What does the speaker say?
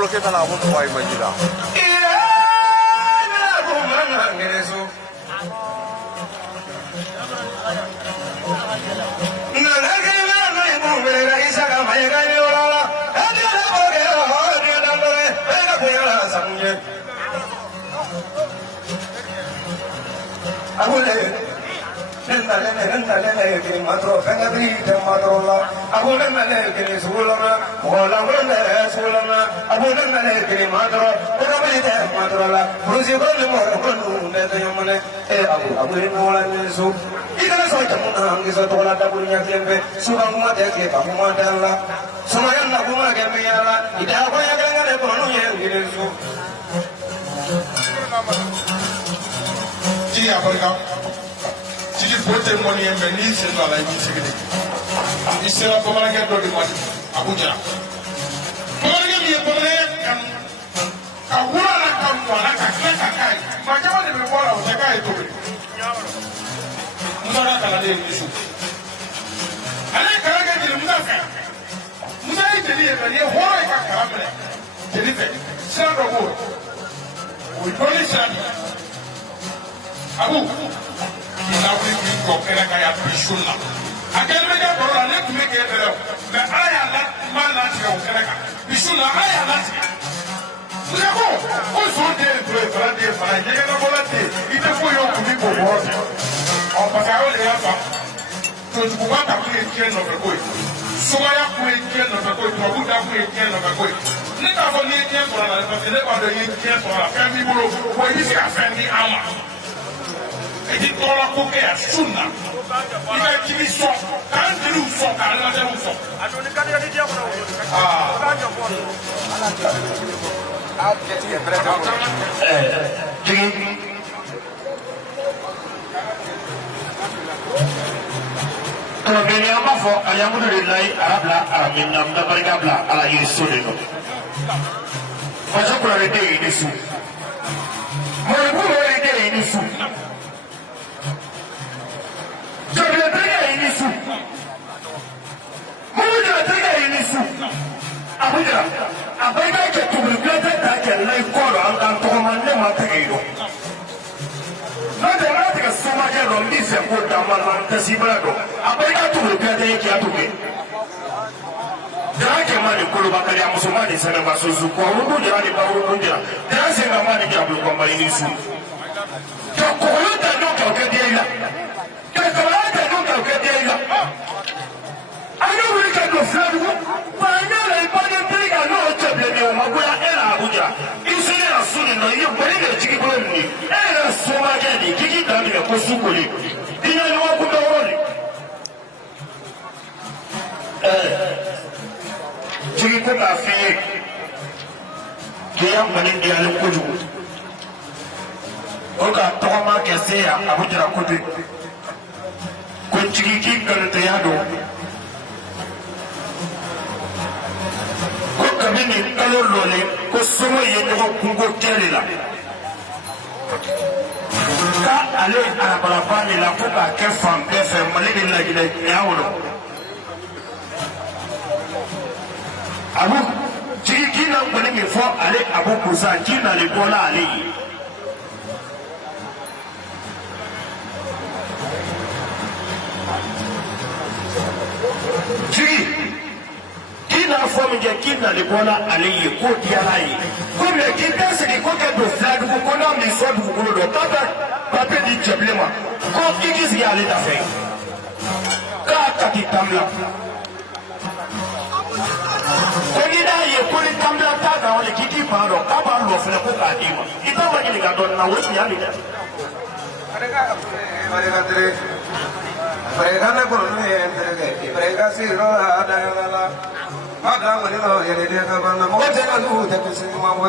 Bloqueta la voz guay mañana. Si tu peux témoigner, mais c'est dans la musique. Il sera comme un gars de moi, Abuja. Comme un gars de moi, Abuja, Kamuana, Kakai, Makama de Memoira, Osaka et Tobi. Nous allons à la démission. Allez, Karaga de Moussaka. Moussa est dit, il y a un roi et Kakamel. Je dis, c'est un robot. Oui, prenez ça. Abu. Ina wuli ko kɛnɛ ka ya bisu la a kɛlen bɛ kɛ baro la ne tun bɛ kɛ dɛ mɛ ala y'a la ma latigɛ o kɛnɛ kan bisu la ala y'a latigɛ musa ko zon den ye tulo ye fana den ye fana ye ɲɛgɛnɛbɔla den i tɛ foyi ye o kun b'i bɔ bɔrɔ fɛ ɔ parce que a y'o de y'a fa tojuguba ta kun ye diɲɛ nɔfɛ ko ye sumaya kun ye diɲɛ nɔfɛ ko ye tubabu da kun ye diɲɛ nɔfɛ ko ye ne t'a fɔ n'i ye diɲɛ sɔrɔ a la parce que ne b'a dɔn i ye diɲɛ sɔrɔ a la fɛn b'i bolo wa i bɛ se ka fɛn di an ma i ti tɔɔrɔ ko kɛ yan su na i ka jigi sɔn k'an jeliw sɔn k'an ladɛnw sɔn. jigi tɔnɔbɛnni an b'a fɔ alihamudulilayi arabila araminna n bɛ barika bila ala yiri so de don faso kulare den ye ni su mɔribu lori den ye ni su jɔbile terikɛ ye ni su mɔrujɛ terikɛ ye ni su abuja a barika kɛ tuguli kulɛtɛ ta kɛ layi kɔrɔ an kan tɔgɔma ne ma tɛgɛ dɔn n'o tɛ n'a tigɛ somakɛ dɔn n b'i fɛ ko dama na n tɛ sibara dɔn a barika tuguli kulɛtɛ ye k'a tugu jara kɛma ni kolobakari a musoman ni sɛnɛba sosu kɔrɔmugu jara ni bawurugu jara jara sɛnɛma ni jabulukɔnba i ni su ka kɔkɔlo ta n'o kɛ o kɛ den la ka kabala ta n'o kɛ o kɛ den la an y'o wuli ka don filadugu baɲa la i baden teri ka n'o cɛ bilen o ma goya e la abuja i sini na su nin nɔ i ye boli de jigi bolo nin ye e yɛrɛ somakɛ de k'i k'i dan tigɛ ko su koli i ɲɛ ɲɔgɔn kun bɛ wɔrɔ de jigi ko k'a f'i ye k'i ya mani diyalen kojugu o ka tɔgɔma kɛ se yan abujara kote ko jigi k'i nkalontigiya don ko kabini kalo lɔlen ko sɔngɔ ye ɲɔgɔn kungo kɛ de la ka ale arabalaba de la ko k'a kɛ fan bɛɛ fɛ mali de laginɛ ɲa wolo abu jigi k'i na nkɔni min fɔ ale abu kusa k'i nali bɔla ale ye jigi k'i n'a fɔ min kɛ k'i nali bɔla ale ye k'o diyara ye ko mɛ k'i tɛ segin ko kɛ don filadugu ko n'a m'i sɔn dugukolo dɔ k'a bɛ papiye di cɛbilen ma ko i k'i sigi ale da fɛ k'a kati tamila ko n'i n'a ye ko ni tamila t'a kan wale k'i k'i ban dɔn k'a b'a lɔ fɛnɛ ko k'a d'i ma i t'a ma ɲininka dɔɔnin na o ye tiɲɛ de dɛ. Pregane por mi entregue y prega si roda la Ada ngani no yele de ka bana mo te na lu te se mo mo